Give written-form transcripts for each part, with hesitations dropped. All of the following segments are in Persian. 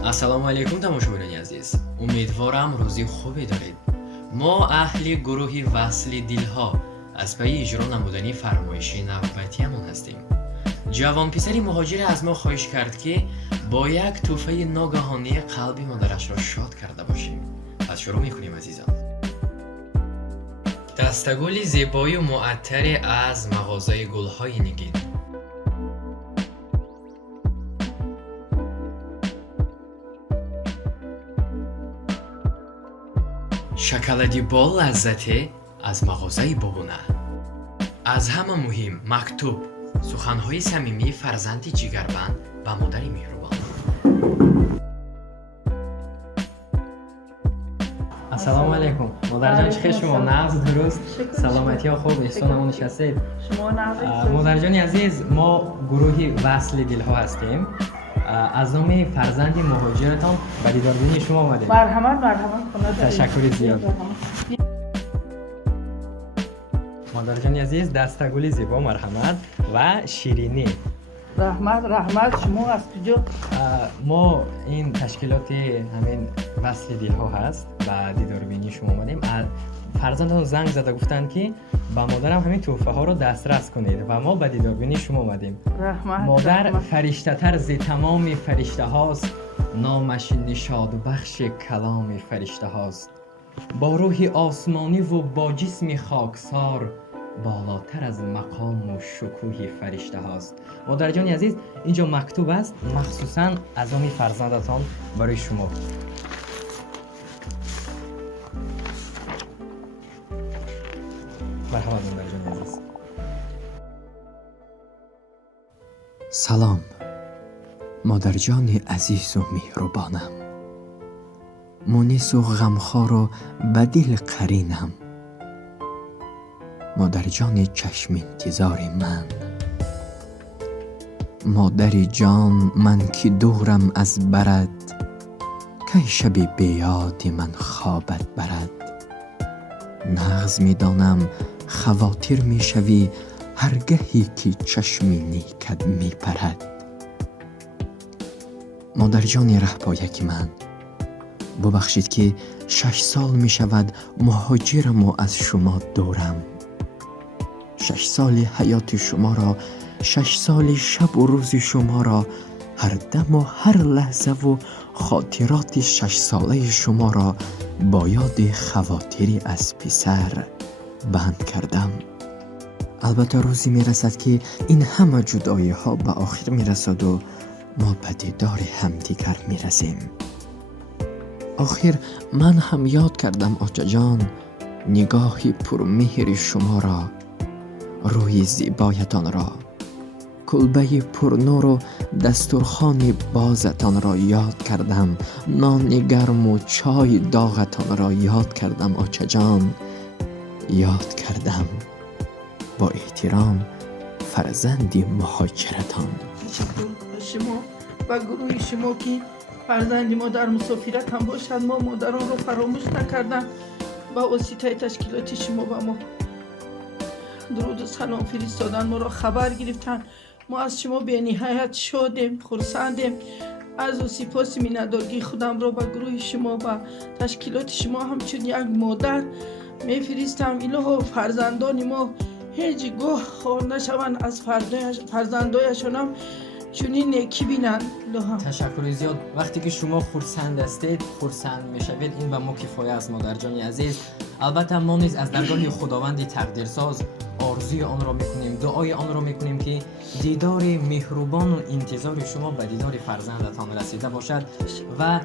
السلام علیکم تماشاگران عزیز، امیدوارم روزی خوبی دارید. ما اهل گروه وصل دلها از پی اجرا نمودنی فرمایش نوبتیمون هستیم. جوان پسری مهاجر از ما خواهش کرد که با یک توفه ناگهانی قلب مادرش را شاد کرده باشیم. پس شروع میکنیم عزیزان. دستگل زیبای و معطر از مغازه گلهای نگین. شکلات با لذته از مغازه بابونه. از همه مهم مکتوب، سخنهای صمیمی فرزندی جگربند و مادری مهربان. السلام علیکم. مادر جان چه شما؟ نبض درست؟ سلامتی ها خوب؟ احسان نشستید؟ شما نبض. مادر جان عزیز، ما گروه وصل دلها هستیم. از نام فرزند مهاجرتان به دیداربینی شما آمدیم. مرحمت تشکر زیاد. مادر جان عزیز، دستگل زیبا مرحمت و شیرینی. رحمت شما از کجا؟ ما این تشکیلات همین وصل دلها هست، به دیداربینی شما آمدیم. فرزندان زنگ زده گفتند که با مادرم همین تحفه ها رو دسترس کنید و ما به دیداربینی شما آمدیم. مادر فرشته تر ز تمام فرشته هاست، نامش نشاد بخش کلام فرشته هاست. با روح آسمانی و با جسم خاکسار، بالاتر از مقام و شکوه فرشته هاست. مادر جان عزیز، اینجا مکتوب است مخصوصاً از آن فرزندتان برای شما. مرحبا مادر جان عزیز. سلام مادر جان عزیز و مهربانم، مونس و غمخوار و بدل قرینم. مادر جان چشم انتظار من، مادر جان من که دورم از برد، کی شب بیاد من خوابت برد. نغز می دانم خواطر می شوی هرگهی که چشمی نیکت می پرد. مادر جان رهپایک من، ببخشید که 6 سال می شود مهاجرم و از شما دورم. 6 سال حیات شما را، 6 سال شب و روز شما را، هر دم و هر لحظه و خاطرات 6 ساله شما را با یاد خواطری از پسر بند کردم. البته روزی می رسد که این همه جدایی ها به آخر می رسد و ما به دیدار همدیگر می رسیم. آخر من هم یاد کردم آچه جان، نگاهی پرمهر شما را، روی زیبایتان را، کلبه پرنور و دسترخوان بازتان را یاد کردم. نان گرم و چای داغتان را یاد کردم آچه جان، یاد کردم. با احترام فرزندی مهاجرتان. شما و گروه شما که فرزند ما در مسافرت هم باشد، ما مادران رو فراموش نکردن. با واسطه تشکیلات شما و ما درود و سلام فرستادن، ما را خبر گرفتن. ما از شما به نهایت شادیم، خرسندیم. از و سپاس میندگی خودم را به گروه شما و تشکیلات شما همچون یک مادر میفرستم. الهی فرزندان ما هیچ گاه خوار نشوند، از فرزندایشان هم چونین نیکی بینند. تشکر زیاد. وقتی که شما خرسند هستید، خرسند میشوید، این به ما کفایه است مادر جان عزیز. البته ما نیز از درگاه خداوند تقدیرساز آرزوی آن را میکنیم، دعای آن را میکنیم که دیدار مهربان و انتظار شما به دیدار فرزندتان رسیده باشد و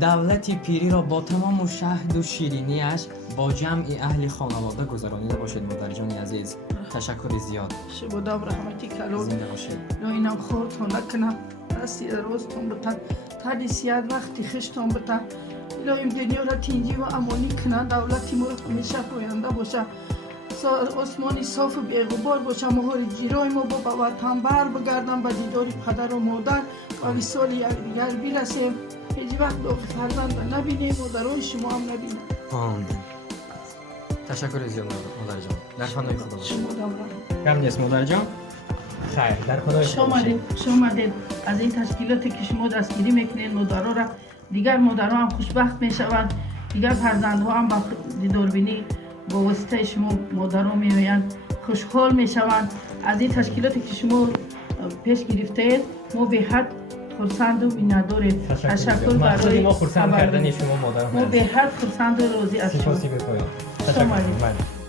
دولت پیری را با تمام شهد و شیرینیش با جمع اهل خانواده گذرانیده باشید مادر جان عزیز. تشکر زیاد. شما دام رحمتی کلون زنده باشید. اینم خورتون نکنم، دستی روزتون بتن، تدی سیاد وقتی خشتون بتن. این دنیا را تینجی و امانی کنن، دولتی ما همیشه پاینده باشه، آسمانی صاف و بی‌غبار باشه. مهار جیرای ما با وطن بر بگردن، به دیدار پدر و مادر و وصال یکدیگر برسیم. هیچ وقت داغ فرزند نبینیم و درون شما هم نبینیم. آمین. تشکر زیاد مادر جان. در فنای خدا باشید. شما دام گرم نیست مادر جان. خیر در خدای شما باشید. شما از این تشکیلاتی که شما دستگیری میکنین مادرها را، دیگر مادرها هم خوشبخت میشوند، دیگر فرزندها هم با دیداربینی با واسطه شما مادرها میآیند خوشحال میشوند. از این تشکیلاتی که شما پیش گرفته ما به حد خرسند و بی‌نداریم. تشکر برای ما خرسند کردن شما مادرها. ما به حد خرسند و راضی از شما. سپاسی بپایان. تشکر.